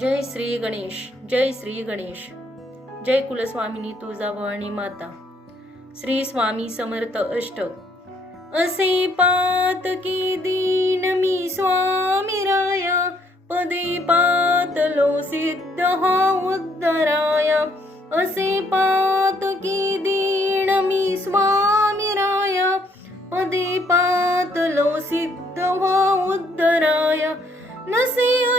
जय श्री गणेश जय श्री गणेश. जय कुलस्वामिनी तुळजाभवानी माता. श्री स्वामी समर्थ अष्टक असे पात की दीन मी स्वामी राया. पदे पातलो सिद्ध हा उद्धराया. असे पात की दीन मी स्वामी राया. पदे पातलो सिद्ध हा उद्धराया. नसे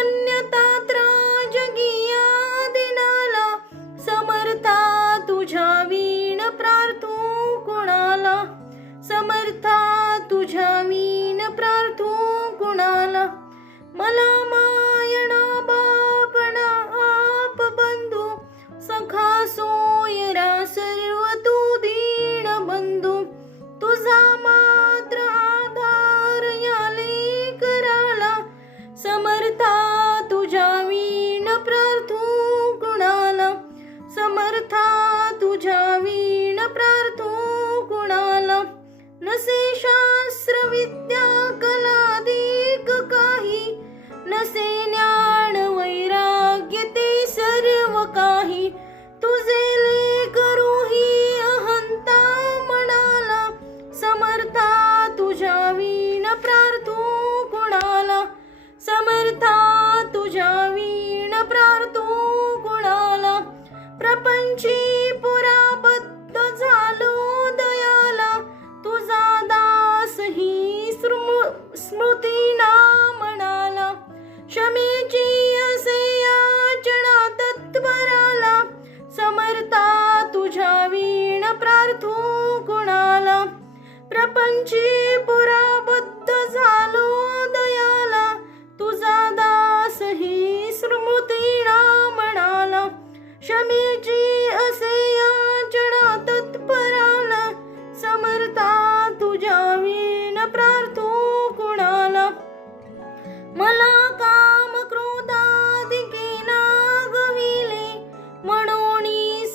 नसे शास्त्र विद्या कलादिक काही नसे ज्ञान वैराग्य ते सर्व काही. तुझे लेकरू ही अहंता म्हणाला समर्था तुझ्या वीण प्रार्थू कुणाला समर्था तुझ्या वीण प्रार्थू कुणाला प्रपंची पंची पुरा बद्ध झालो दयाला. तुझा दास ही स्मृतीना म्हणाला. क्षमेची असे याचना तत्पराला समर्था तुझ्या विन प्रार्थू कुणाला. मला काम क्रोधादिके नागविले म्हणून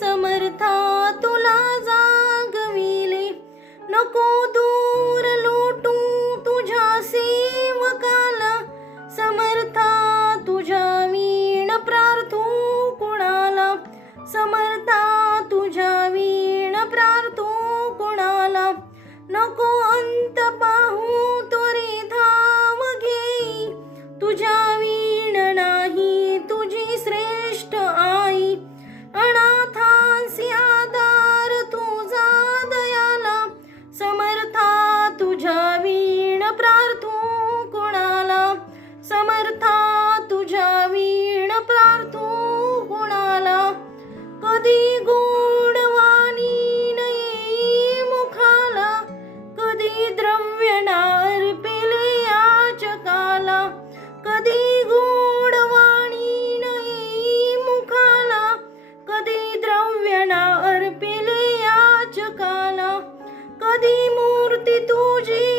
समर्था तुला जागविले. नको समर्था तुझ्या वीण प्रार्थू कुणाला? नको अंत पाहू तोरे धाव घेई तुझ्या कधी मूर्ती तुझी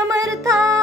समर्था